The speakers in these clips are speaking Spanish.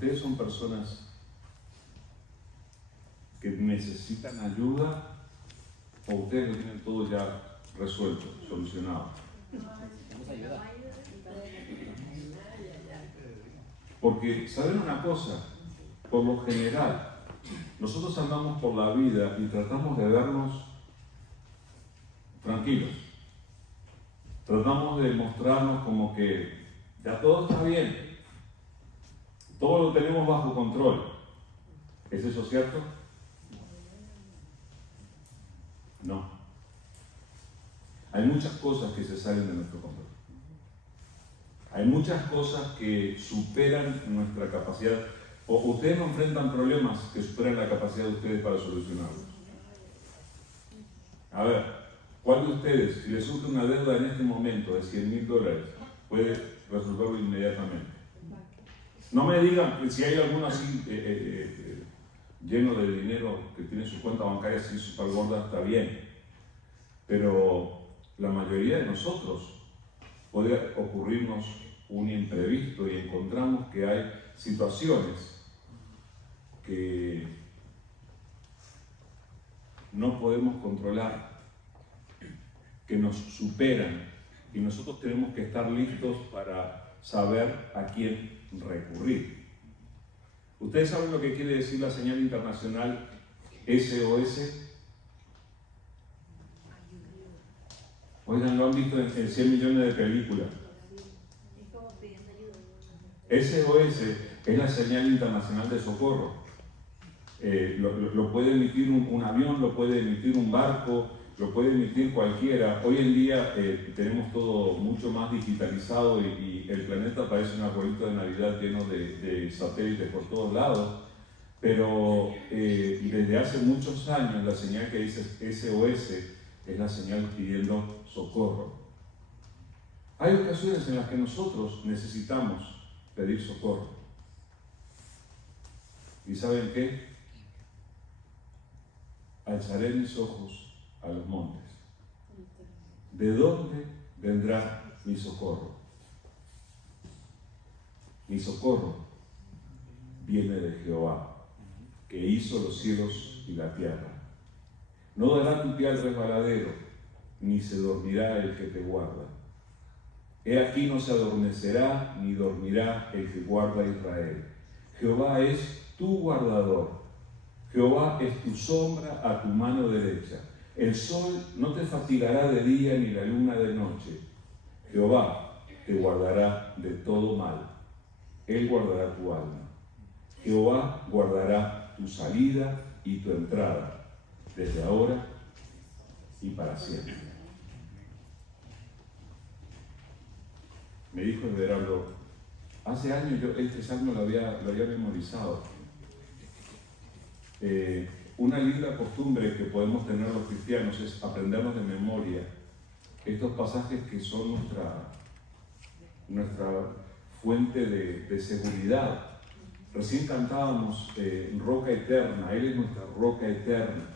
ustedes son personas que necesitan ayuda o ustedes lo tienen todo ya resuelto, solucionado. Porque, ¿saben una cosa? Por lo general, nosotros andamos por la vida y tratamos de vernos tranquilos. Tratamos de mostrarnos como que ya todo está bien. Todo lo tenemos bajo control. ¿Es eso cierto? No. Hay muchas cosas que se salen de nuestro control. Hay muchas cosas que superan nuestra capacidad. O ustedes no enfrentan problemas que superan la capacidad de ustedes para solucionarlos. A ver, ¿cuál de ustedes, si les surge una deuda en este momento de $100,000, puede resolverlo inmediatamente? No me digan que si hay alguno así lleno de dinero que tiene su cuenta bancaria así super gorda, está bien. Pero la mayoría de nosotros puede ocurrirnos un imprevisto y encontramos que hay situaciones que no podemos controlar, que nos superan y nosotros tenemos que estar listos para saber a quién recurrir. ¿Ustedes saben lo que quiere decir la señal internacional SOS? Oigan, lo han visto en 100 millones de películas. SOS es la señal internacional de socorro. Lo puede emitir un avión, lo puede emitir un barco, lo puede emitir cualquiera. Hoy en día tenemos todo mucho más digitalizado y el planeta parece un arbolito de Navidad lleno de satélites por todos lados. Pero desde hace muchos años la señal que dice SOS es la señal pidiendo socorro. Hay ocasiones en las que nosotros necesitamos pedir socorro. ¿Y saben qué? Alzaré mis ojos a los montes. ¿De dónde vendrá mi socorro? Mi socorro viene de Jehová, que hizo los cielos y la tierra. No dará tu pie al resbaladero, ni se dormirá el que te guarda. He aquí no se adormecerá, ni dormirá el que guarda a Israel. Jehová es tu guardador. Jehová es tu sombra a tu mano derecha. El sol no te fatigará de día, ni la luna de noche. Jehová te guardará de todo mal. Él guardará tu alma. Jehová guardará tu salida y tu entrada, desde ahora y para siempre. Me dijo Everardo, hace años yo este salmo lo había memorizado. Una linda costumbre que podemos tener los cristianos es aprendernos de memoria estos pasajes que son nuestra fuente de seguridad. Recién cantábamos Roca Eterna. Él es nuestra roca eterna,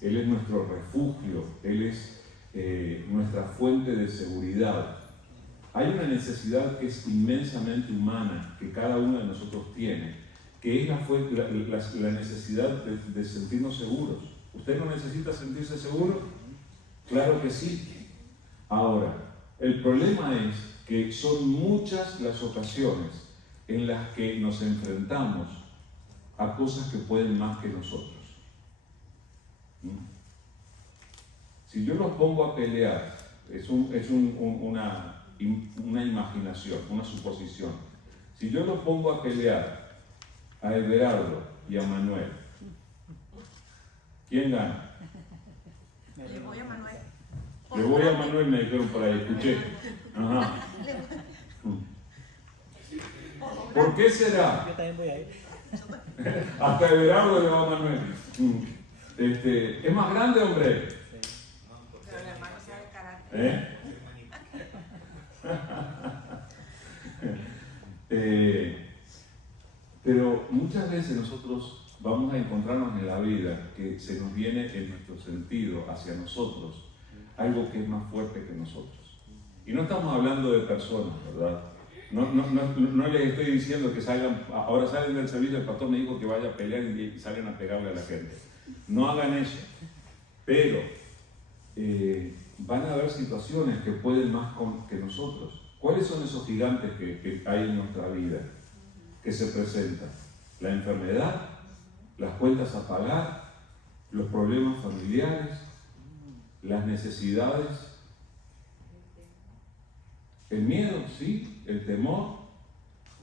Él es nuestro refugio, Él es nuestra fuente de seguridad. Hay una necesidad que es inmensamente humana, que cada uno de nosotros tiene, que es la necesidad de sentirnos seguros. ¿Usted no necesita sentirse seguro? Claro que sí. Ahora, el problema es que son muchas las ocasiones en las que nos enfrentamos a cosas que pueden más que nosotros. Si yo los pongo a pelear, es una imaginación, una suposición. Si yo los pongo a pelear a Everardo y a Manuel, ¿quién gana? Le voy a Manuel. Le voy a Manuel, me dijeron por ahí, escuché. Ajá. ¿Por qué será? Yo también voy a ir. Hasta Everardo le va a Manuel. ¿Es más grande, hombre? Pero el hermano sabe el carácter. Pero muchas veces nosotros vamos a encontrarnos en la vida que se nos viene en nuestro sentido hacia nosotros algo que es más fuerte que nosotros. Y no estamos hablando de personas, ¿verdad? No les estoy diciendo que salgan, ahora salen del servicio, el pastor me dijo que vaya a pelear y salgan a pegarle a la gente. No hagan eso. Pero van a haber situaciones que pueden más que nosotros. ¿Cuáles son esos gigantes que hay en nuestra vida que se presentan? La enfermedad, las cuentas a pagar, los problemas familiares, las necesidades, el miedo, ¿sí? El temor.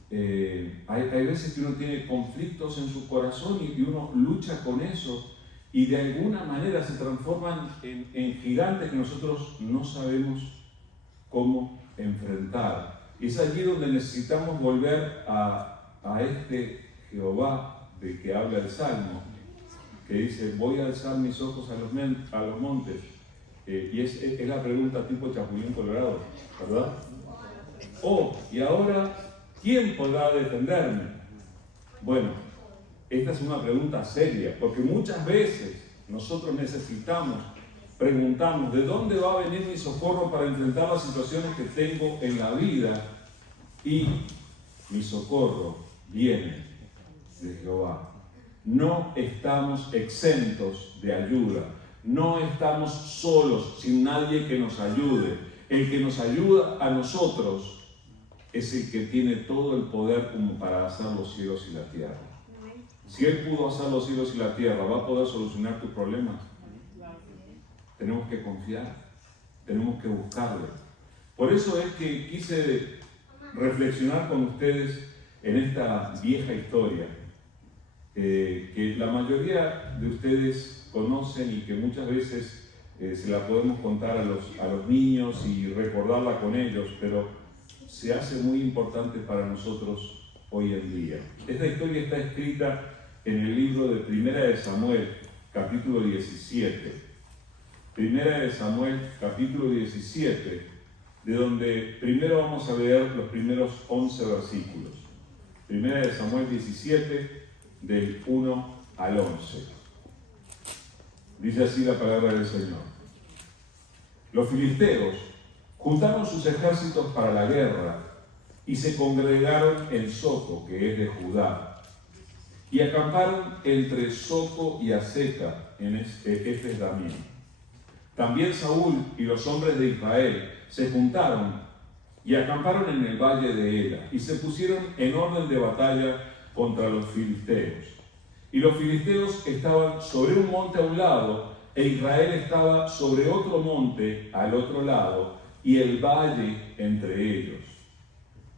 Hay veces que uno tiene conflictos en su corazón y uno lucha con eso y de alguna manera se transforman en gigantes que nosotros no sabemos cómo enfrentar. Y es allí donde necesitamos volver a este Jehová de que habla el Salmo, que dice: voy a alzar mis ojos a los montes. Y es la pregunta tipo Chapulín Colorado, ¿verdad? Y ahora, ¿quién podrá defenderme? Bueno, esta es una pregunta seria, porque muchas veces nosotros preguntamos, ¿de dónde va a venir mi socorro para enfrentar las situaciones que tengo en la vida? Y mi socorro viene de Jehová. No estamos exentos de ayuda, no estamos solos, sin nadie que nos ayude. El que nos ayuda a nosotros es el que tiene todo el poder como para hacer los cielos y la tierra. Si Él pudo hacer los cielos y la tierra, ¿va a poder solucionar tus problemas? Tenemos que confiar, tenemos que buscarle. Por eso es que quise reflexionar con ustedes en esta vieja historia, que la mayoría de ustedes conocen y que muchas veces se la podemos contar a los niños y recordarla con ellos, pero se hace muy importante para nosotros hoy en día. Esta historia está escrita en el libro de Primera de Samuel, capítulo 17. Primera de Samuel, capítulo 17, de donde primero vamos a leer los primeros 11 versículos. Primera de Samuel 17, del 1 al 11. Dice así la palabra del Señor. Los filisteos juntaron sus ejércitos para la guerra y se congregaron en Soco, que es de Judá, y acamparon entre Soco y Azeca, en Efes-Damim. También Saúl y los hombres de Israel se juntaron y acamparon en el valle de Ela y se pusieron en orden de batalla contra los filisteos. Y los filisteos estaban sobre un monte a un lado e Israel estaba sobre otro monte al otro lado y el valle entre ellos.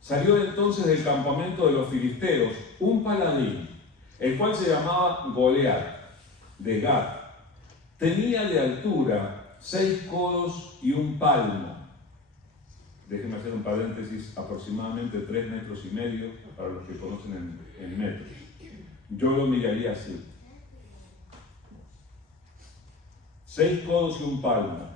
Salió entonces del campamento de los filisteos un paladín, el cual se llamaba Goliat, de Gat. Tenía de altura 6 codos y un palmo. Déjenme hacer un paréntesis, aproximadamente 3,5 metros, para los que conocen en metros. Yo lo miraría así. 6 codos y un palmo.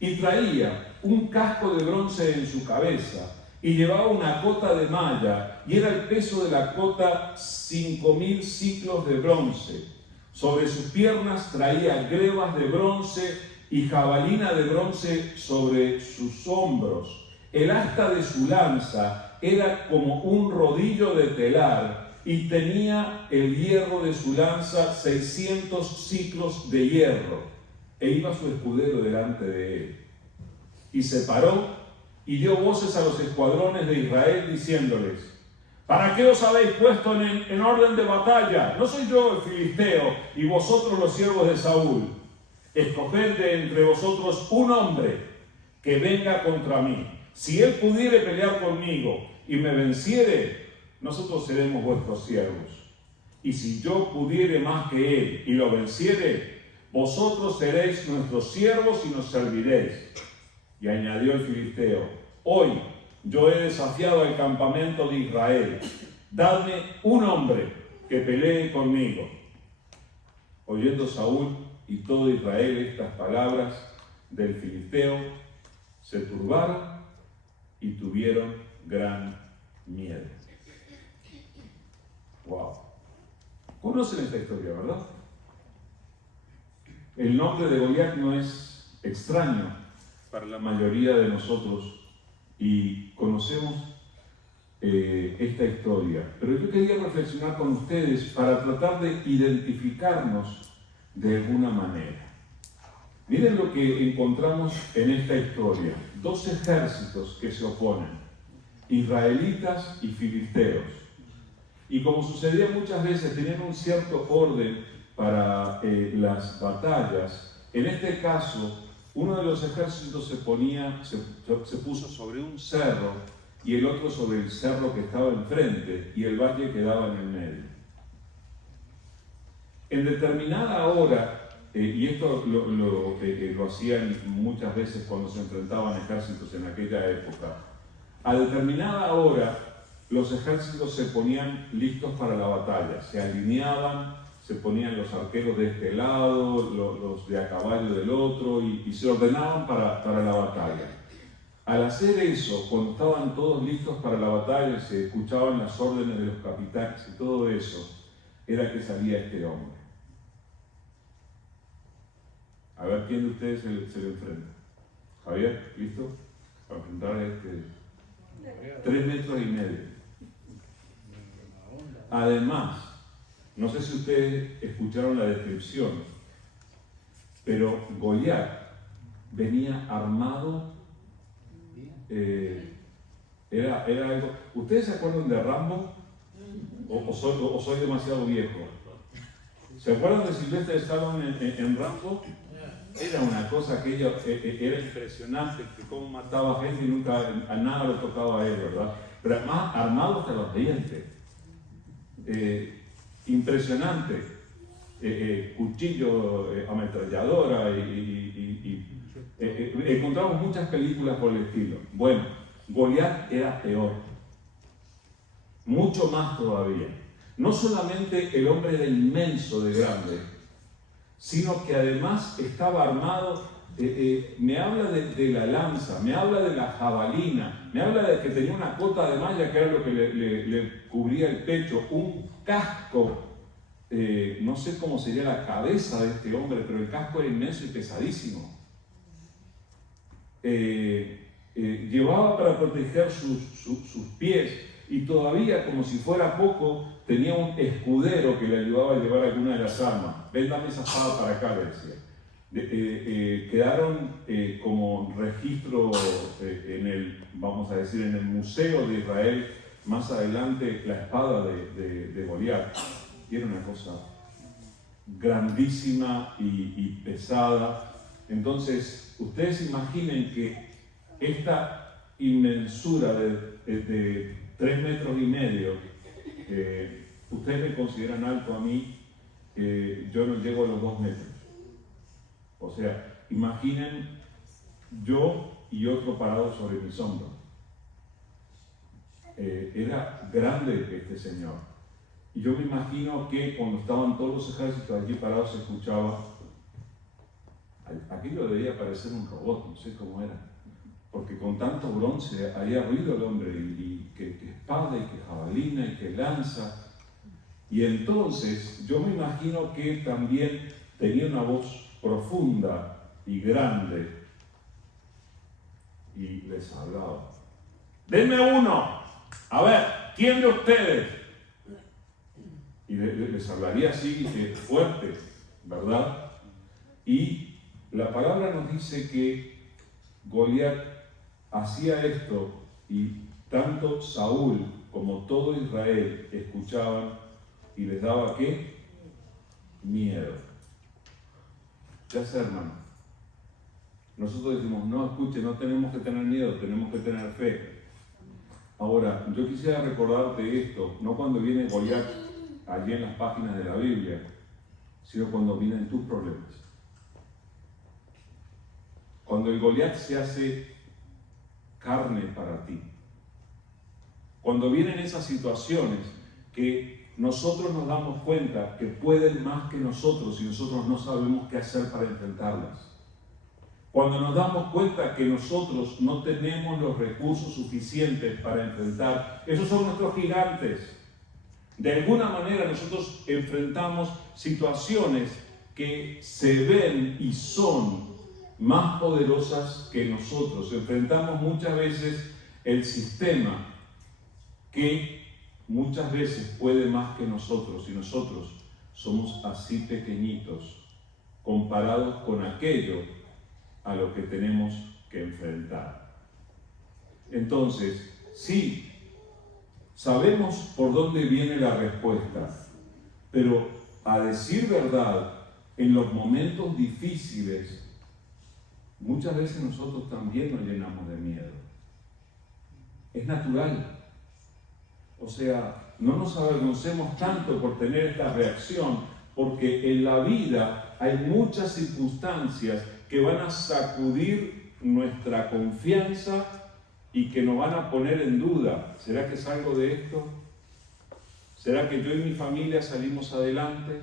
Y traía un casco de bronce en su cabeza, y llevaba una cota de malla, y era el peso de la cota 5,000 ciclos de bronce. Sobre sus piernas traía grebas de bronce y jabalina de bronce sobre sus hombros. El asta de su lanza era como un rodillo de telar, y tenía el hierro de su lanza 600 ciclos de hierro. E iba su escudero delante de él. Y se paró y dio voces a los escuadrones de Israel, diciéndoles: ¿para qué os habéis puesto en orden de batalla? ¿No soy yo el filisteo y vosotros los siervos de Saúl? Escoged de entre vosotros un hombre que venga contra mí. Si él pudiere pelear conmigo y me venciere, nosotros seremos vuestros siervos. Y si yo pudiere más que él y lo venciere, vosotros seréis nuestros siervos y nos serviréis. Y añadió el filisteo: hoy yo he desafiado al campamento de Israel. Dadme un hombre que pelee conmigo. Oyendo Saúl y todo Israel estas palabras del filisteo, se turbaron y tuvieron gran miedo. Wow. Conocen esta historia, ¿verdad? El nombre de Goliat no es extraño para la mayoría de nosotros y conocemos esta historia. Pero yo quería reflexionar con ustedes para tratar de identificarnos de alguna manera. Miren lo que encontramos en esta historia. Dos ejércitos que se oponen, israelitas y filisteos. Y como sucedía muchas veces, tenían un cierto orden para las batallas. En este caso, uno de los ejércitos se puso sobre un cerro y el otro sobre el cerro que estaba enfrente y el valle quedaba en el medio. En determinada hora, y esto lo hacían muchas veces cuando se enfrentaban ejércitos en aquella época, a determinada hora los ejércitos se ponían listos para la batalla, se alineaban, se ponían los arqueros de este lado, los de a caballo del otro, y se ordenaban para la batalla. Al hacer eso, cuando estaban todos listos para la batalla, se escuchaban las órdenes de los capitanes y todo eso, era que salía este hombre. A ver quién de ustedes se le enfrenta. Javier, ¿listo? Para enfrentar a este 3 metros y medio. Además, no sé si ustedes escucharon la descripción, pero Goliat venía armado, era algo. ¿Ustedes se acuerdan de Rambo? ¿O soy demasiado viejo? ¿Se acuerdan de Sylvester Stallone en Rambo? Era una cosa que era impresionante, que cómo mataba gente y nunca a nada lo tocaba a él, ¿verdad? Pero además armado hasta los dientes. Impresionante, cuchillo, ametralladora encontramos muchas películas por el estilo. Bueno, Goliat era peor, mucho más todavía. No solamente el hombre era inmenso de grande, sino que además estaba armado. Me habla de la lanza, me habla de la jabalina, me habla de que tenía una cota de malla que era lo que le cubría el pecho, un casco, no sé cómo sería la cabeza de este hombre, pero el casco era inmenso y pesadísimo. Llevaba para proteger sus pies y todavía, como si fuera poco, tenía un escudero que le ayudaba a llevar alguna de las armas. Ven, dame esa espada para acá, le decía. Quedaron como registro vamos a decir, en el Museo de Israel, más adelante, la espada de Goliat. Y era una cosa grandísima y pesada. Entonces, ustedes imaginen que esta inmensura de 3 metros y medio, ustedes me consideran alto a mí, yo no llego a los 2 metros. O sea, imaginen yo y otro parado sobre mis hombros. Era grande este señor. Y yo me imagino que cuando estaban todos los ejércitos allí parados se escuchaba. Aquello debía parecer un robot, no sé cómo era. Porque con tanto bronce haría ruido el hombre, y que espada, y que jabalina, y que lanza. Y entonces yo me imagino que también tenía una voz profunda y grande, y les hablaba. ¡Denme uno! A ver, ¿quién de ustedes? Y les hablaría así, fuerte, ¿verdad? Y la palabra nos dice que Goliat hacía esto, y tanto Saúl como todo Israel escuchaban y les daba ¿qué? Miedo. Ya sé, hermano. Nosotros decimos, no, escuche, no tenemos que tener miedo, tenemos que tener fe. Ahora, yo quisiera recordarte esto, no cuando viene Goliat allí en las páginas de la Biblia, sino cuando vienen tus problemas. Cuando el Goliat se hace carne para ti. Cuando vienen esas situaciones que nosotros nos damos cuenta que pueden más que nosotros y nosotros no sabemos qué hacer para enfrentarlas. Cuando nos damos cuenta que nosotros no tenemos los recursos suficientes para enfrentar, esos son nuestros gigantes. De alguna manera nosotros enfrentamos situaciones que se ven y son más poderosas que nosotros. Enfrentamos muchas veces el sistema que muchas veces puede más que nosotros, y nosotros somos así pequeñitos comparados con aquello a lo que tenemos que enfrentar. Entonces, sí, sabemos por dónde viene la respuesta, pero a decir verdad, en los momentos difíciles, muchas veces nosotros también nos llenamos de miedo. Es natural. O sea, no nos avergoncemos tanto por tener esta reacción, porque en la vida hay muchas circunstancias que van a sacudir nuestra confianza y que nos van a poner en duda. ¿Será que salgo de esto? ¿Será que yo y mi familia salimos adelante?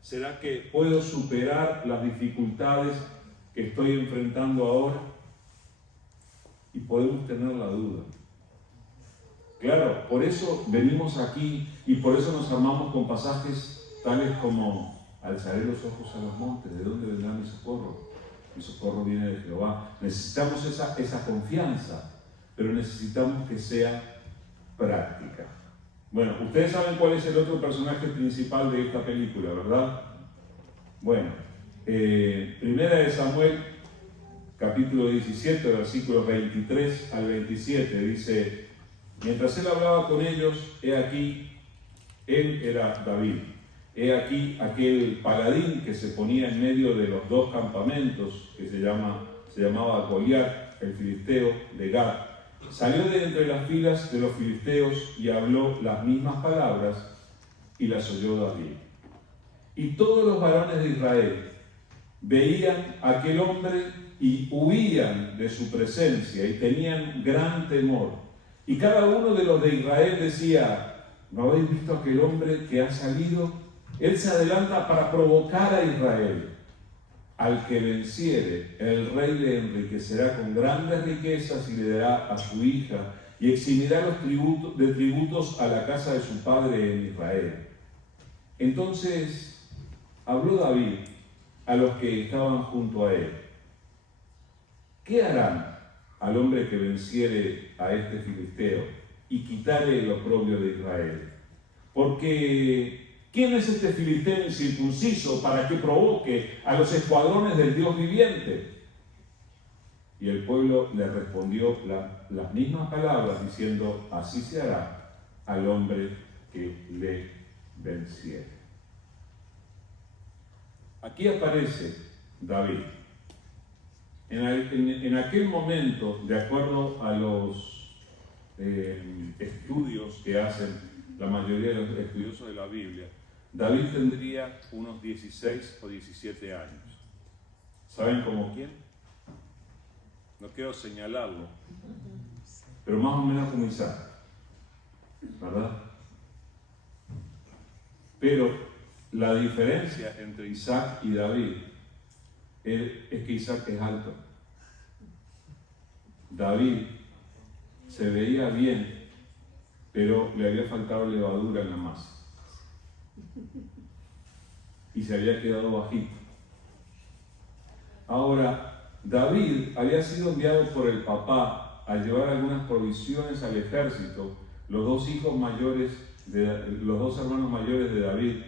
¿Será que puedo superar las dificultades que estoy enfrentando ahora? Y podemos tener la duda. Claro, por eso venimos aquí y por eso nos armamos con pasajes tales como: alzaré los ojos a los montes, ¿de dónde vendrá mi socorro? Mi socorro viene de Jehová. Necesitamos esa confianza, pero necesitamos que sea práctica. Bueno, ustedes saben cuál es el otro personaje principal de esta película, ¿verdad? Bueno, Primera de Samuel, capítulo 17, versículos 23 al 27, dice: mientras él hablaba con ellos, he aquí, él era David, he aquí aquel paladín que se ponía en medio de los dos campamentos, que se llamaba Goliat, el filisteo de Gat. Salió de entre las filas de los filisteos y habló las mismas palabras, y las oyó David. Y todos los varones de Israel veían a aquel hombre y huían de su presencia y tenían gran temor. Y cada uno de los de Israel decía: ¿no habéis visto a aquel hombre que ha salido? Él se adelanta para provocar a Israel. Al que venciere, el rey le enriquecerá con grandes riquezas y le dará a su hija, y eximirá los tributos a la casa de su padre en Israel. Entonces habló David a los que estaban junto a él: ¿qué harán al hombre que venciere a este filisteo y quitare el oprobio de Israel? Porque ¿quién es este filisteo incircunciso para que provoque a los escuadrones del Dios viviente? Y el pueblo le respondió las mismas palabras, diciendo: así se hará al hombre que le venciere. Aquí aparece David. En aquel momento, de acuerdo a los estudios que hacen la mayoría de los estudiosos de la Biblia, David tendría unos 16 o 17 años. ¿Saben como quién? No quiero señalarlo, pero más o menos como Isaac, ¿verdad? Pero la diferencia entre Isaac y David es que Isaac es alto. David se veía bien, pero le había faltado levadura en la masa y se había quedado bajito. Ahora, David había sido enviado por el papá a llevar algunas provisiones al ejército. Los dos hermanos mayores de David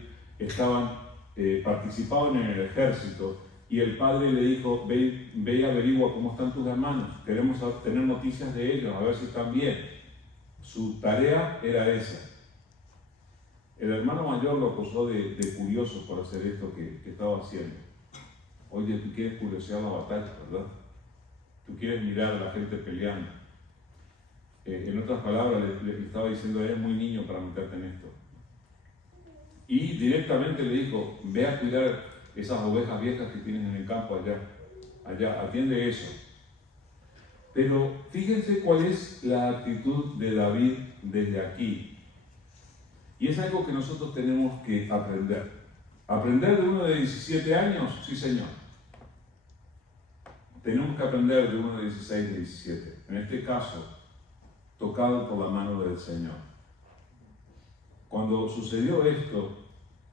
participaban en el ejército, y el padre le dijo: ve y averigua cómo están tus hermanos, queremos tener noticias de ellos, a ver si están bien. Su tarea era esa. El hermano mayor lo acusó de curioso por hacer esto que estaba haciendo. Oye, tú quieres curiosear la batalla, ¿verdad? Tú quieres mirar a la gente peleando. En otras palabras, le estaba diciendo: eres muy niño para meterte en esto. Y directamente le dijo: ve a cuidar esas ovejas viejas que tienes en el campo allá, atiende eso. Pero fíjense cuál es la actitud de David desde aquí. Y es algo que nosotros tenemos que aprender. ¿Aprender de uno de 17 años? Sí, señor. Tenemos que aprender de uno de 16, de 17. En este caso, tocado por la mano del Señor. Cuando sucedió esto,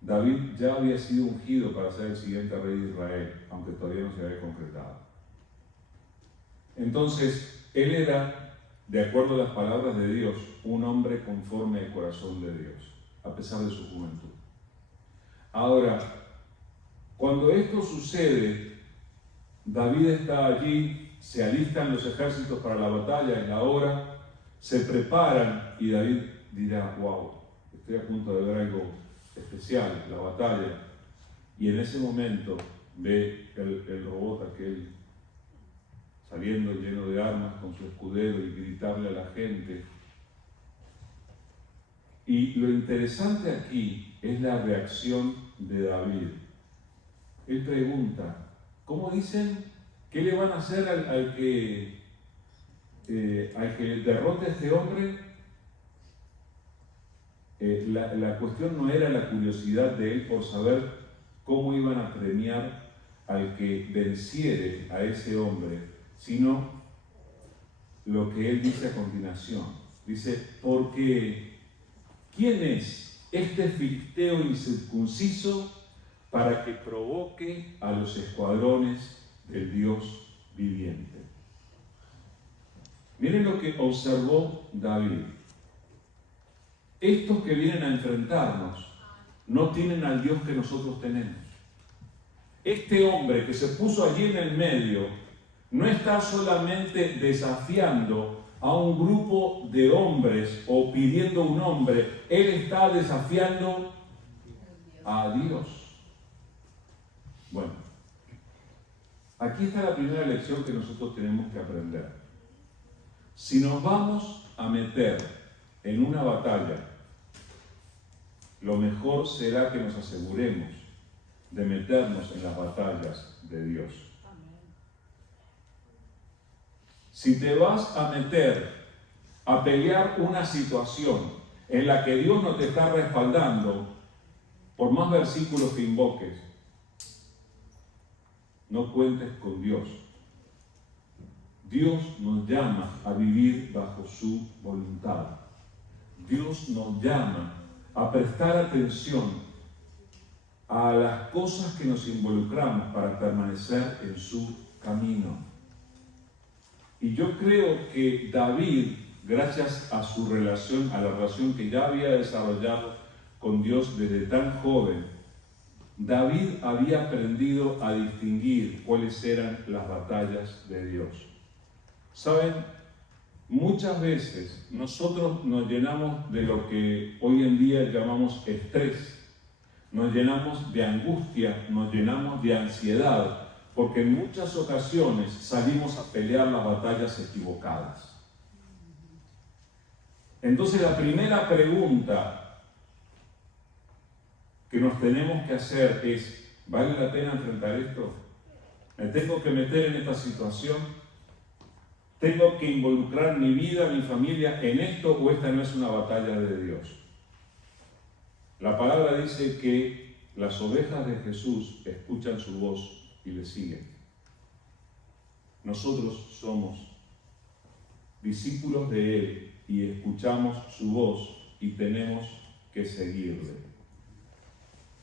David ya había sido ungido para ser el siguiente rey de Israel, aunque todavía no se había concretado. Entonces, él era de acuerdo a las palabras de Dios, un hombre conforme al corazón de Dios, a pesar de su juventud. Ahora, cuando esto sucede, David está allí, se alistan los ejércitos para la batalla, es la hora, se preparan y David dirá, wow, estoy a punto de ver algo especial, la batalla. Y en ese momento ve el robot aquel saliendo lleno de armas con su escudero y gritarle a la gente. Y lo interesante aquí es la reacción de David. Él pregunta, ¿cómo dicen? ¿Qué le van a hacer al que derrote a este hombre? La cuestión no era la curiosidad de él por saber cómo iban a premiar al que venciere a ese hombre, sino lo que él dice a continuación. Dice, porque ¿quién es este filisteo incircunciso para que provoque a los escuadrones del Dios viviente? Miren lo que observó David. Estos que vienen a enfrentarnos no tienen al Dios que nosotros tenemos. Este hombre que se puso allí en el medio no está solamente desafiando a un grupo de hombres o pidiendo un hombre, él está desafiando a Dios. Bueno, aquí está la primera lección que nosotros tenemos que aprender. Si nos vamos a meter en una batalla, lo mejor será que nos aseguremos de meternos en las batallas de Dios. Si te vas a meter a pelear una situación en la que Dios no te está respaldando, por más versículos que invoques, no cuentes con Dios. Dios nos llama a vivir bajo su voluntad. Dios nos llama a prestar atención a las cosas que nos involucramos para permanecer en su camino. Y yo creo que David, gracias a su relación, a la relación que ya había desarrollado con Dios desde tan joven, David había aprendido a distinguir cuáles eran las batallas de Dios. ¿Saben? Muchas veces nosotros nos llenamos de lo que hoy en día llamamos estrés, nos llenamos de angustia, nos llenamos de ansiedad, porque en muchas ocasiones salimos a pelear las batallas equivocadas. Entonces la primera pregunta que nos tenemos que hacer es, ¿vale la pena enfrentar esto? ¿Me tengo que meter en esta situación? ¿Tengo que involucrar mi vida, mi familia en esto o esta no es una batalla de Dios? La palabra dice que las ovejas de Jesús escuchan su voz y le siguen. Nosotros somos discípulos de Él y escuchamos su voz y tenemos que seguirle.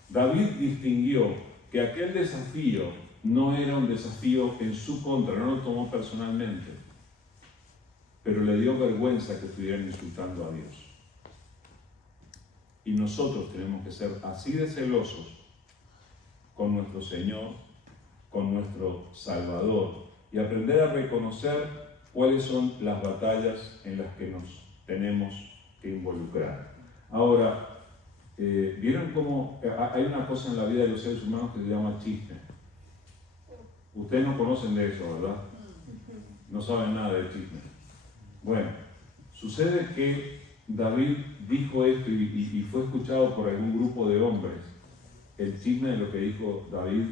David distinguió que aquel desafío no era un desafío en su contra, no lo tomó personalmente, pero le dio vergüenza que estuvieran insultando a Dios. Y nosotros tenemos que ser así de celosos con nuestro Señor, con nuestro Salvador, y aprender a reconocer cuáles son las batallas en las que nos tenemos que involucrar. Ahora, ¿vieron cómo hay una cosa en la vida de los seres humanos que se llama chisme? Ustedes no conocen de eso, ¿verdad? No saben nada de chisme. Bueno, sucede que David dijo esto y fue escuchado por algún grupo de hombres. El chisme de lo que dijo David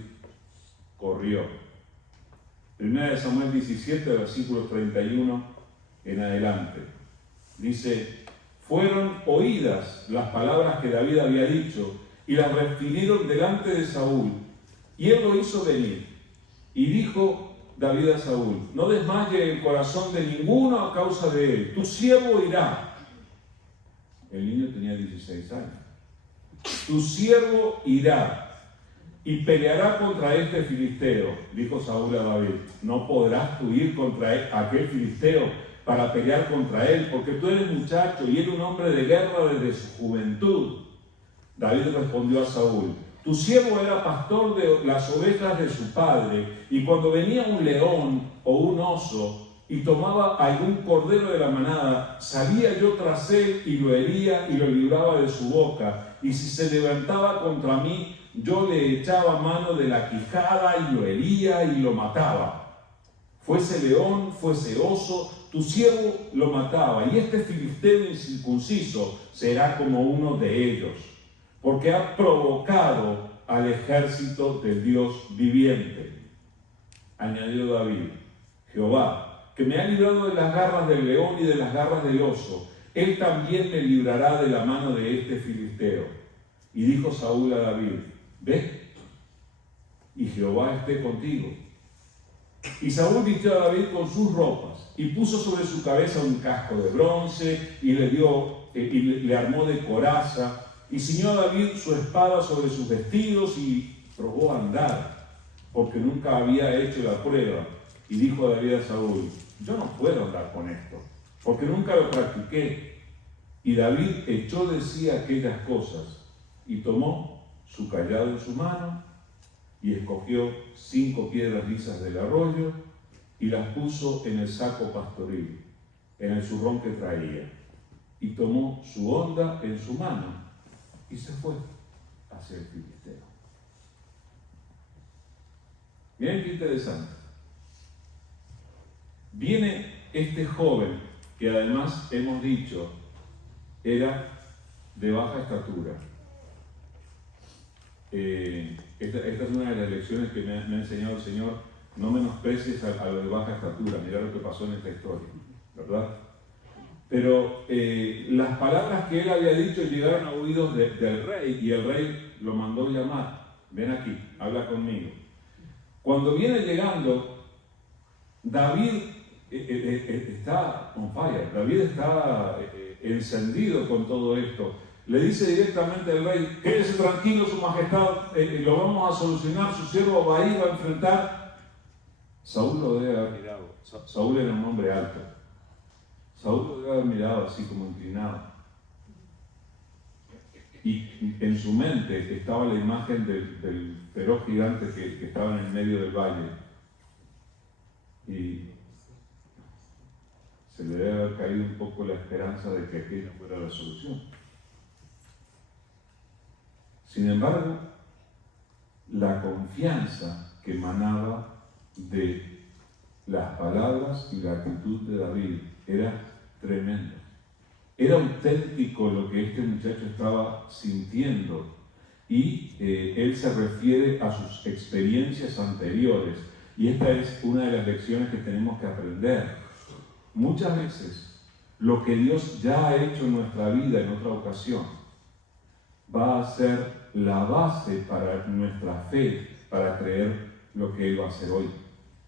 corrió. 1 Samuel 17, versículos 31 en adelante. Dice, fueron oídas las palabras que David había dicho y las refirieron delante de Saúl. Y él lo hizo venir. Y dijo David a Saúl, no desmaye el corazón de ninguno a causa de él, tu siervo irá. El niño tenía 16 años. Tu siervo irá y peleará contra este filisteo, dijo Saúl a David. No podrás tú ir contra aquel filisteo para pelear contra él, porque tú eres muchacho y él un hombre de guerra desde su juventud. David respondió a Saúl: tu siervo era pastor de las ovejas de su padre, y cuando venía un león o un oso y tomaba algún cordero de la manada, salía yo tras él y lo hería y lo libraba de su boca, y si se levantaba contra mí, yo le echaba mano de la quijada y lo hería y lo mataba. Fuese león, fuese oso, tu siervo lo mataba, y este filisteo incircunciso será como uno de ellos, porque ha provocado al ejército del Dios viviente. Añadió David: Jehová, que me ha librado de las garras del león y de las garras del oso, él también me librará de la mano de este filisteo. Y dijo Saúl a David: ve, y Jehová esté contigo. Y Saúl vistió a David con sus ropas, y puso sobre su cabeza un casco de bronce, y le armó de coraza, y ciñó a David su espada sobre sus vestidos, y probó a andar, porque nunca había hecho la prueba. Y dijo David a Saúl: yo no puedo andar con esto, porque nunca lo practiqué. Y David echó de sí aquellas cosas, y tomó su cayado en su mano, y escogió 5 piedras lisas del arroyo, y las puso en el saco pastoril, en el zurrón que traía, y tomó su honda en su mano, y se fue hacia el filisteo. Miren qué interesante. Viene este joven, que además hemos dicho era de baja estatura. Esta es una de las lecciones que me ha enseñado el Señor: no menosprecies a los de baja estatura. Mirá lo que pasó en esta historia, ¿verdad? Pero las palabras que él había dicho llegaron a oídos del rey, y el rey lo mandó llamar. Ven aquí, habla conmigo. Cuando viene llegando, David está on fire. David está encendido con todo esto. Le dice directamente al rey: quédese tranquilo, su majestad, lo vamos a solucionar, su siervo va a ir a enfrentar. Saúl lo debe haber mirado. Saúl era un hombre alto. Saúl lo debe haber mirado así como inclinado. Y en su mente estaba la imagen del feroz gigante que estaba en el medio del valle. Y se le debe haber caído un poco la esperanza de que aquella fuera la solución. Sin embargo, la confianza que emanaba de las palabras y la actitud de David era tremenda. Era auténtico lo que este muchacho estaba sintiendo, y él se refiere a sus experiencias anteriores, y esta es una de las lecciones que tenemos que aprender. Muchas veces lo que Dios ya ha hecho en nuestra vida en otra ocasión va a ser la base para nuestra fe, para creer lo que Él va a hacer hoy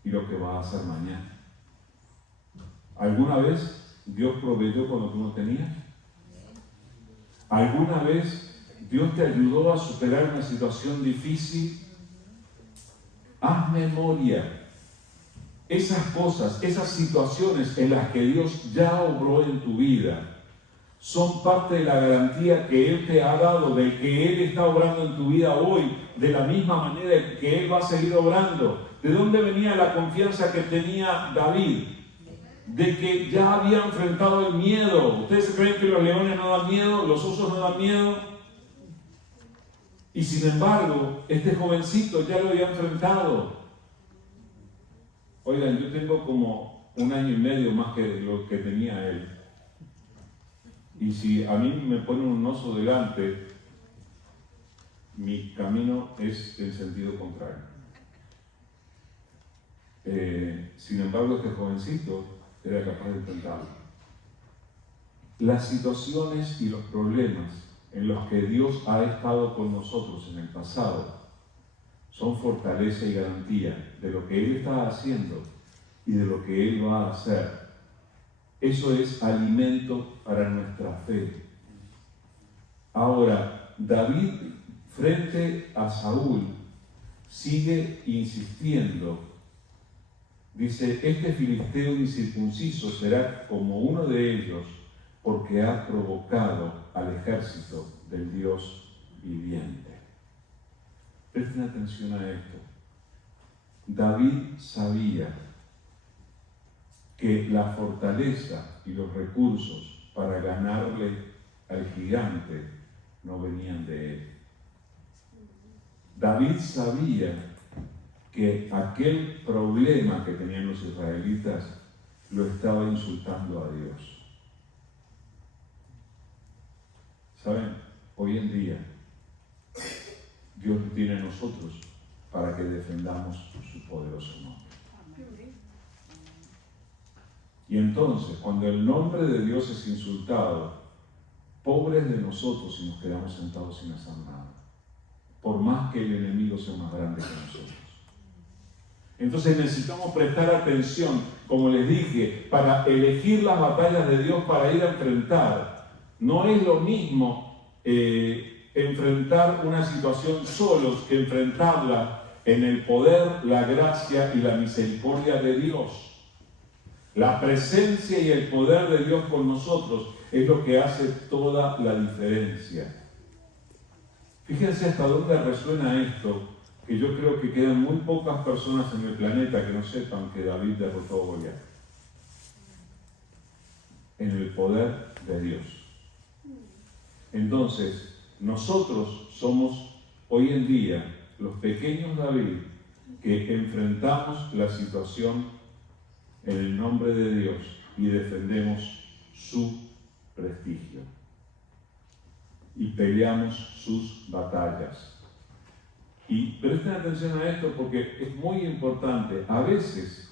y lo que va a hacer mañana. ¿Alguna vez Dios proveyó cuando tú no tenías? ¿Alguna vez Dios te ayudó a superar una situación difícil? Haz memoria. Esas cosas, esas situaciones en las que Dios ya obró en tu vida, son parte de la garantía que Él te ha dado de que Él está obrando en tu vida hoy, de la misma manera que Él va a seguir obrando. ¿De dónde venía la confianza que tenía David? De que ya había enfrentado el miedo. ¿Ustedes creen que los leones no dan miedo? ¿Los osos no dan miedo? Y sin embargo, este jovencito ya lo había enfrentado. Oigan, yo tengo como 1 año y medio más que lo que tenía él. Y si a mí me ponen un oso delante, mi camino es en sentido contrario. Sin embargo, este jovencito era capaz de intentarlo. Las situaciones y los problemas en los que Dios ha estado con nosotros en el pasado son fortaleza y garantía de lo que Él está haciendo y de lo que Él va a hacer. Eso es alimento para nuestra fe. Ahora, David, frente a Saúl, sigue insistiendo dice, este filisteo incircunciso será como uno de ellos, porque ha provocado al ejército del Dios viviente. Presten atención a esto. David sabía que la fortaleza y los recursos para ganarle al gigante no venían de él. David sabía que aquel problema que tenían los israelitas lo estaba insultando a Dios. ¿Saben? Hoy en día Dios nos tiene a nosotros para que defendamos su poderoso nombre. Y entonces, cuando el nombre de Dios es insultado, pobres de nosotros si nos quedamos sentados sin hacer nada, por más que el enemigo sea más grande que nosotros. Entonces necesitamos prestar atención, como les dije, para elegir las batallas de Dios para ir a enfrentar. No es lo mismo enfrentar una situación solos que enfrentarla en el poder, la gracia y la misericordia de Dios. La presencia y el poder de Dios con nosotros es lo que hace toda la diferencia. Fíjense hasta dónde resuena esto, que yo creo que quedan muy pocas personas en el planeta que no sepan que David derrotó a Goliat. En el poder de Dios. Entonces, nosotros somos hoy en día los pequeños David que enfrentamos la situación en el nombre de Dios y defendemos su prestigio y peleamos sus batallas. Y presten atención a esto porque es muy importante. A veces,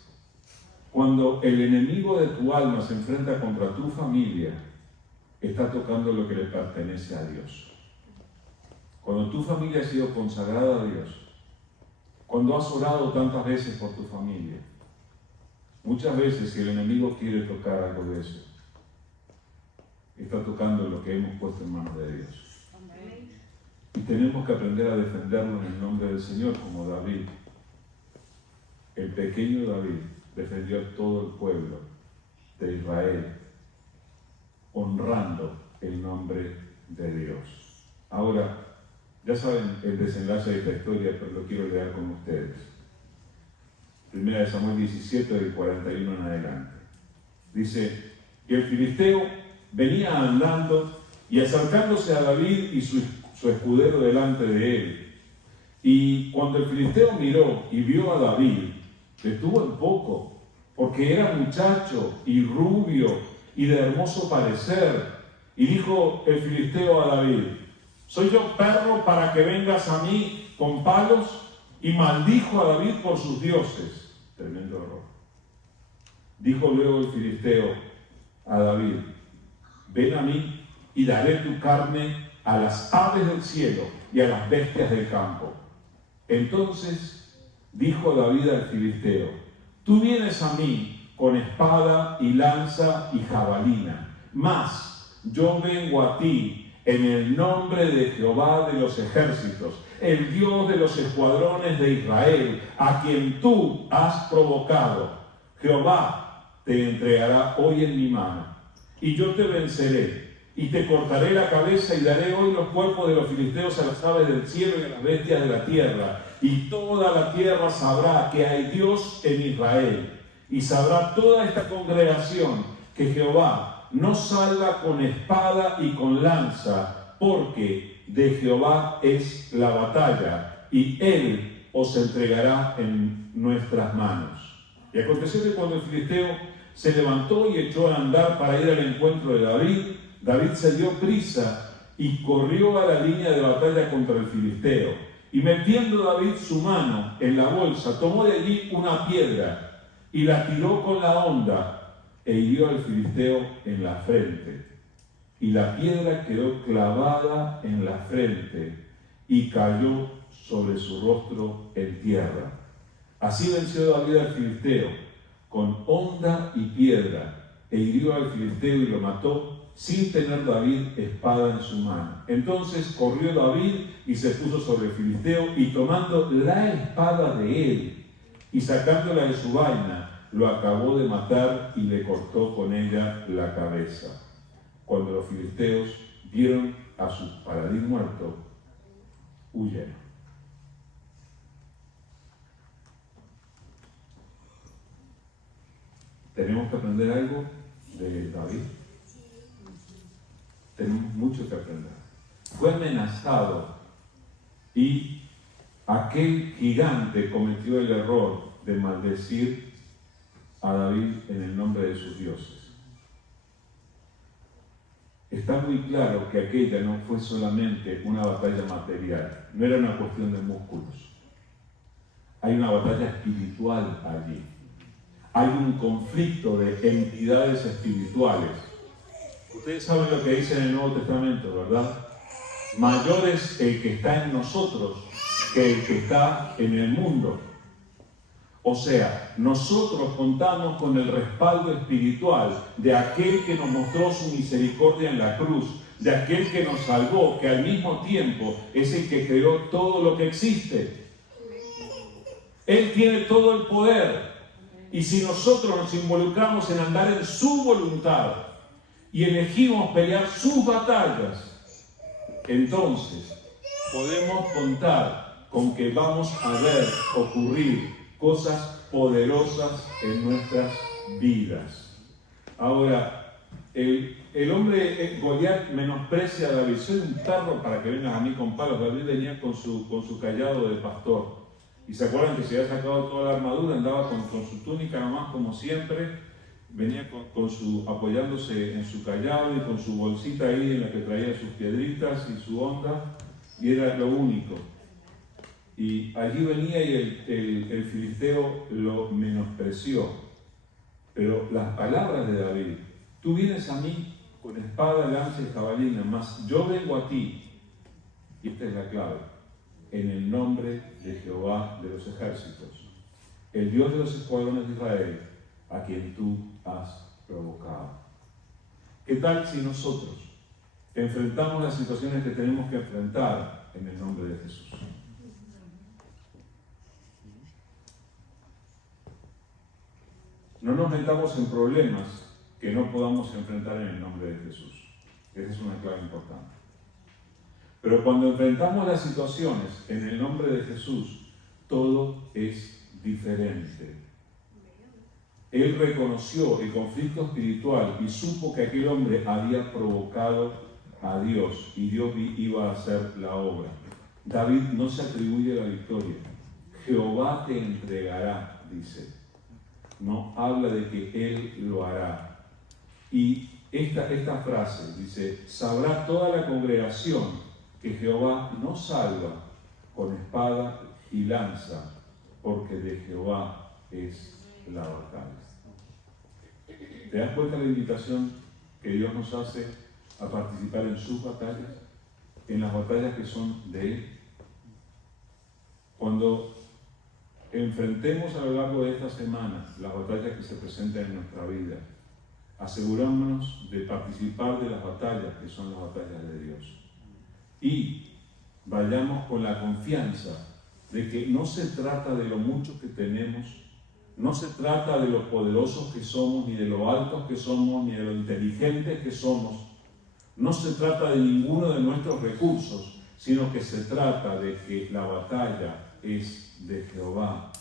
cuando el enemigo de tu alma se enfrenta contra tu familia, está tocando lo que le pertenece a Dios. Cuando tu familia ha sido consagrada a Dios, cuando has orado tantas veces por tu familia, muchas veces si el enemigo quiere tocar algo de eso, está tocando lo que hemos puesto en manos de Dios. Y tenemos que aprender a defenderlo en el nombre del Señor, como David. El pequeño David defendió a todo el pueblo de Israel, honrando el nombre de Dios. Ahora, ya saben el desenlace de esta historia, pero lo quiero leer con ustedes. Primera de Samuel 17, del 41 en adelante. Dice, y el filisteo venía andando y acercándose a David y su escudero delante de él. Y cuando el filisteo miró y vio a David, le tuvo en poco, porque era muchacho y rubio y de hermoso parecer. Y dijo el filisteo a David, ¿soy yo perro para que vengas a mí con palos? Y maldijo a David por sus dioses. Tremendo error. Dijo luego el filisteo a David, ven a mí y daré tu carne a las aves del cielo y a las bestias del campo. Entonces dijo David al filisteo, tú vienes a mí con espada y lanza y jabalina, mas yo vengo a ti en el nombre de Jehová de los ejércitos, el Dios de los escuadrones de Israel, a quien tú has provocado. Jehová te entregará hoy en mi mano, y yo te venceré, y te cortaré la cabeza, y daré hoy los cuerpos de los filisteos a las aves del cielo y a las bestias de la tierra, y toda la tierra sabrá que hay Dios en Israel, y sabrá toda esta congregación que Jehová no salga con espada y con lanza, porque de Jehová es la batalla, y Él os entregará en nuestras manos. Y aconteció que cuando el filisteo se levantó y echó a andar para ir al encuentro de David, David se dio prisa y corrió a la línea de batalla contra el filisteo. Y metiendo David su mano en la bolsa, tomó de allí una piedra y la tiró con la honda e hirió al filisteo en la frente. Y la piedra quedó clavada en la frente y cayó sobre su rostro en tierra. Así venció David al filisteo con honda y piedra, e hirió al filisteo y lo mató sin tener David espada en su mano. Entonces corrió David y se puso sobre el filisteo, y tomando la espada de él y sacándola de su vaina, lo acabó de matar y le cortó con ella la cabeza. Cuando los filisteos vieron a su paladín muerto, huyeron. ¿Tenemos que aprender algo de David? Tenemos mucho que aprender. Fue amenazado y aquel gigante cometió el error de maldecir a David en el nombre de sus dioses. Está muy claro que aquella no fue solamente una batalla material, no era una cuestión de músculos. Hay una batalla espiritual allí. Hay un conflicto de entidades espirituales. Ustedes saben lo que dice en el Nuevo Testamento, ¿verdad? Mayor es el que está en nosotros que el que está en el mundo. O sea, nosotros contamos con el respaldo espiritual de aquel que nos mostró su misericordia en la cruz, de aquel que nos salvó, que al mismo tiempo es el que creó todo lo que existe. Él tiene todo el poder. Y si nosotros nos involucramos en andar en su voluntad y elegimos pelear sus batallas, entonces podemos contar con que vamos a ver ocurrir cosas poderosas en nuestras vidas. Ahora, el hombre Goliat menosprecia a David. Soy un perro para que vengas a mí con palos. David venía con su cayado de pastor. Y se acuerdan que se había sacado toda la armadura, andaba con su túnica nomás como siempre, venía apoyándose en su cayado y con su bolsita ahí en la que traía sus piedritas y su onda, y era lo único. Y allí venía y el filisteo lo menospreció. Pero las palabras de David: tú vienes a mí con espada, lanza y jabalina, mas yo vengo a ti, y esta es la clave, en el nombre de Jehová de los ejércitos, el Dios de los escuadrones de Israel, a quien tú has provocado. ¿Qué tal si nosotros enfrentamos las situaciones que tenemos que enfrentar en el nombre de Jesús? No nos metamos en problemas que no podamos enfrentar en el nombre de Jesús. Esa es una clave importante. Pero cuando enfrentamos las situaciones en el nombre de Jesús, todo es diferente. Él reconoció el conflicto espiritual y supo que aquel hombre había provocado a Dios y Dios iba a hacer la obra. David no se atribuye la victoria. Jehová te entregará, dice. No habla de que Él lo hará. Y esta frase dice: sabrá toda la congregación que Jehová no salva con espada y lanza, porque de Jehová es la batalla. ¿Te das cuenta de la invitación que Dios nos hace a participar en sus batallas? En las batallas que son de Él. Cuando enfrentemos a lo largo de esta semana las batallas que se presentan en nuestra vida, asegurémonos de participar de las batallas que son las batallas de Dios. Y vayamos con la confianza de que no se trata de lo mucho que tenemos, no se trata de lo poderosos que somos, ni de lo altos que somos, ni de lo inteligentes que somos, no se trata de ninguno de nuestros recursos, sino que se trata de que la batalla es de Jehová.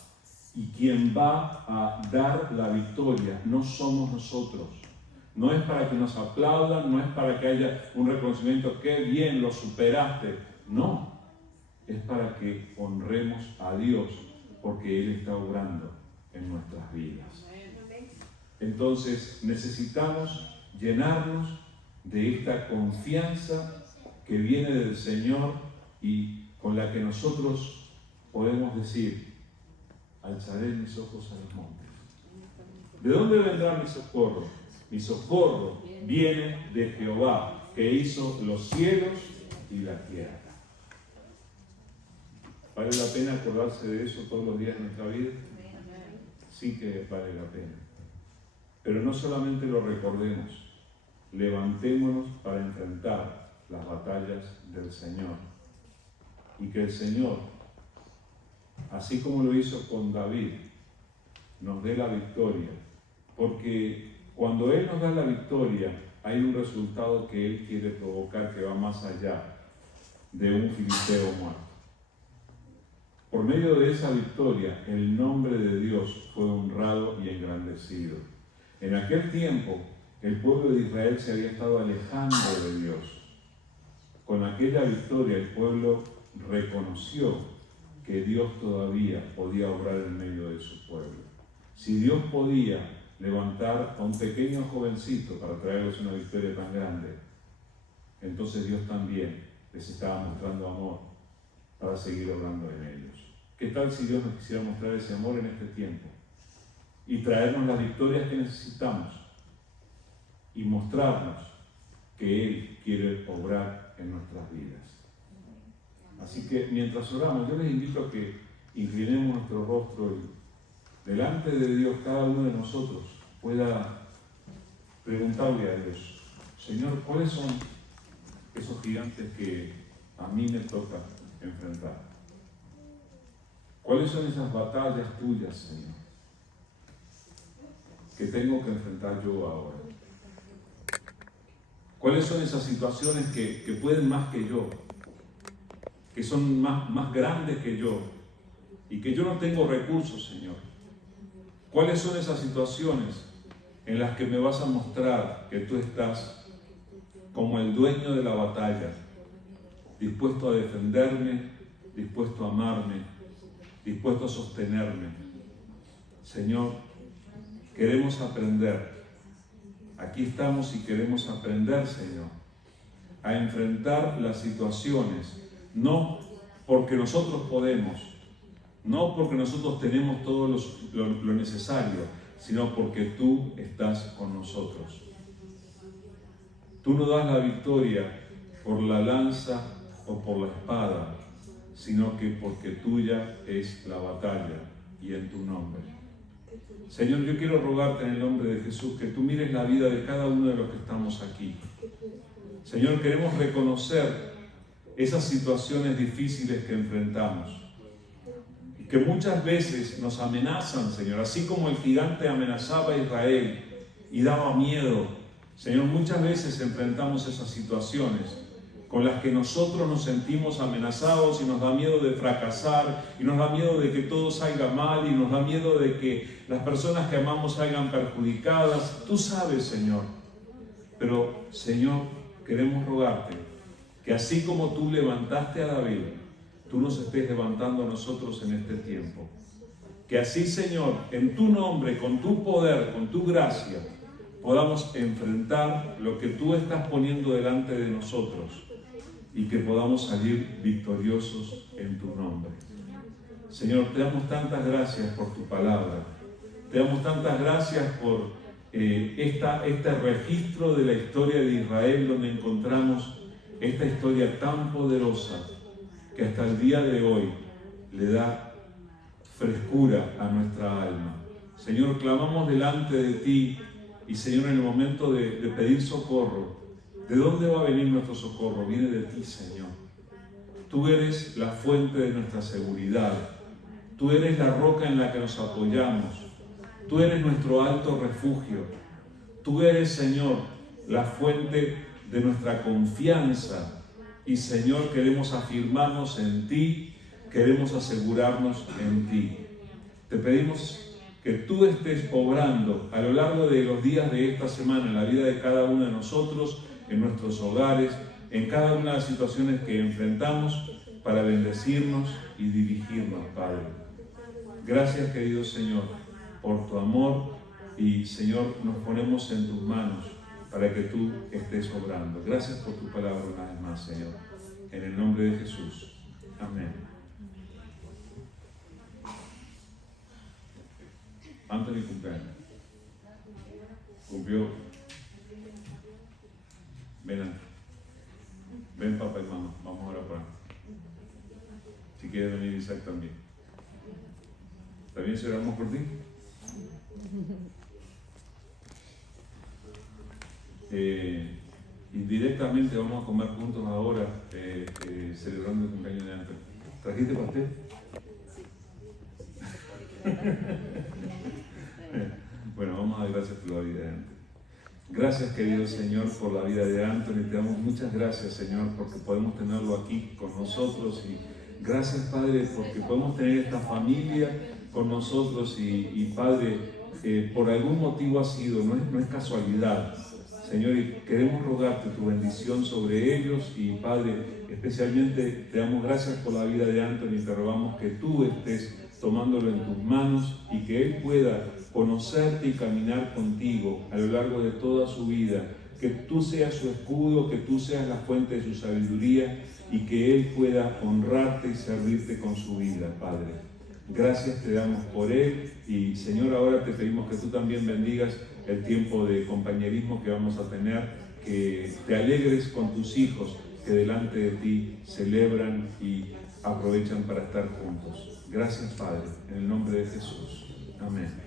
Y quien va a dar la victoria no somos nosotros. No es para que nos aplaudan, no es para que haya un reconocimiento, qué bien, lo superaste. No, es para que honremos a Dios, porque Él está obrando en nuestras vidas. Entonces necesitamos llenarnos de esta confianza que viene del Señor y con la que nosotros podemos decir: alzaré mis ojos a los montes. ¿De dónde vendrá mi socorro? Mi socorro viene de Jehová, que hizo los cielos y la tierra. ¿Vale la pena acordarse de eso todos los días de nuestra vida? Sí que vale la pena. Pero no solamente lo recordemos, levantémonos para enfrentar las batallas del Señor. Y que el Señor, así como lo hizo con David, nos dé la victoria, porque cuando Él nos da la victoria, hay un resultado que Él quiere provocar que va más allá de un filisteo muerto. Por medio de esa victoria, el nombre de Dios fue honrado y engrandecido. En aquel tiempo, el pueblo de Israel se había estado alejando de Dios. Con aquella victoria, el pueblo reconoció que Dios todavía podía obrar en medio de su pueblo. Si Dios podía levantar a un pequeño jovencito para traerles una victoria tan grande, entonces Dios también les estaba mostrando amor para seguir obrando en ellos. ¿Qué tal si Dios nos quisiera mostrar ese amor en este tiempo y traernos las victorias que necesitamos y mostrarnos que Él quiere obrar en nuestras vidas? Así que mientras oramos, yo les invito a que inclinemos nuestro rostro y delante de Dios cada uno de nosotros pueda preguntarle a Dios: Señor, ¿cuáles son esos gigantes que a mí me toca enfrentar? ¿Cuáles son esas batallas tuyas, Señor, que tengo que enfrentar yo ahora? ¿Cuáles son esas situaciones que pueden más que yo, que son más grandes que yo y que yo no tengo recursos, Señor? ¿Cuáles son esas situaciones en las que me vas a mostrar que tú estás como el dueño de la batalla, dispuesto a defenderme, dispuesto a amarme, dispuesto a sostenerme? Señor, queremos aprender. Aquí estamos y queremos aprender, Señor, a enfrentar las situaciones, no porque nosotros podemos, no porque nosotros tenemos todo lo necesario, sino porque tú estás con nosotros. Tú no das la victoria por la lanza o por la espada, sino que porque tuya es la batalla y en tu nombre. Señor, yo quiero rogarte en el nombre de Jesús que tú mires la vida de cada uno de los que estamos aquí. Señor, queremos reconocer esas situaciones difíciles que enfrentamos, que muchas veces nos amenazan, Señor, así como el gigante amenazaba a Israel y daba miedo. Señor, muchas veces enfrentamos esas situaciones con las que nosotros nos sentimos amenazados y nos da miedo de fracasar, y nos da miedo de que todo salga mal, y nos da miedo de que las personas que amamos salgan perjudicadas. Tú sabes, Señor. Pero, Señor, queremos rogarte que así como tú levantaste a David, tú nos estés levantando a nosotros en este tiempo. Que así, Señor, en tu nombre, con tu poder, con tu gracia, podamos enfrentar lo que tú estás poniendo delante de nosotros y que podamos salir victoriosos en tu nombre. Señor, te damos tantas gracias por tu palabra. Te damos tantas gracias por este registro de la historia de Israel, donde encontramos esta historia tan poderosa que hasta el día de hoy le da frescura a nuestra alma. Señor, clamamos delante de ti y, Señor, en el momento de pedir socorro, ¿de dónde va a venir nuestro socorro? Viene de ti, Señor. Tú eres la fuente de nuestra seguridad. Tú eres la roca en la que nos apoyamos. Tú eres nuestro alto refugio. Tú eres, Señor, la fuente de nuestra confianza. Y, Señor, queremos afirmarnos en ti, queremos asegurarnos en ti. Te pedimos que tú estés obrando a lo largo de los días de esta semana en la vida de cada uno de nosotros, en nuestros hogares, en cada una de las situaciones que enfrentamos, para bendecirnos y dirigirnos, Padre. Gracias, querido Señor, por tu amor, y, Señor, nos ponemos en tus manos para que tú estés obrando. Gracias por tu palabra una vez más, Señor. En el nombre de Jesús. Amén. Anthony cumpleaños. Cumplió. Ven, Anthony. Ven, papá y mamá. Vamos a orar por él. Si quieres venir, Isaac también. ¿Está bien si oramos por ti? Indirectamente vamos a comer juntos ahora, celebrando el cumpleaños de Anthony. ¿Trajiste pastel? Bueno, vamos a dar gracias por la vida de Anthony. Gracias, querido Señor, por la vida de Anthony. Te damos muchas gracias, Señor, porque podemos tenerlo aquí con nosotros. Y gracias, Padre, porque podemos tener esta familia con nosotros. Y Padre, por algún motivo ha sido, no es casualidad. Señor, y queremos rogarte tu bendición sobre ellos. Y Padre, especialmente te damos gracias por la vida de Anthony. Te rogamos que tú estés tomándolo en tus manos y que él pueda conocerte y caminar contigo a lo largo de toda su vida, que tú seas su escudo, que tú seas la fuente de su sabiduría y que él pueda honrarte y servirte con su vida, Padre. Gracias te damos por él y Señor, ahora te pedimos que tú también bendigas el tiempo de compañerismo que vamos a tener, que te alegres con tus hijos que delante de ti celebran y aprovechan para estar juntos. Gracias, Padre, en el nombre de Jesús. Amén.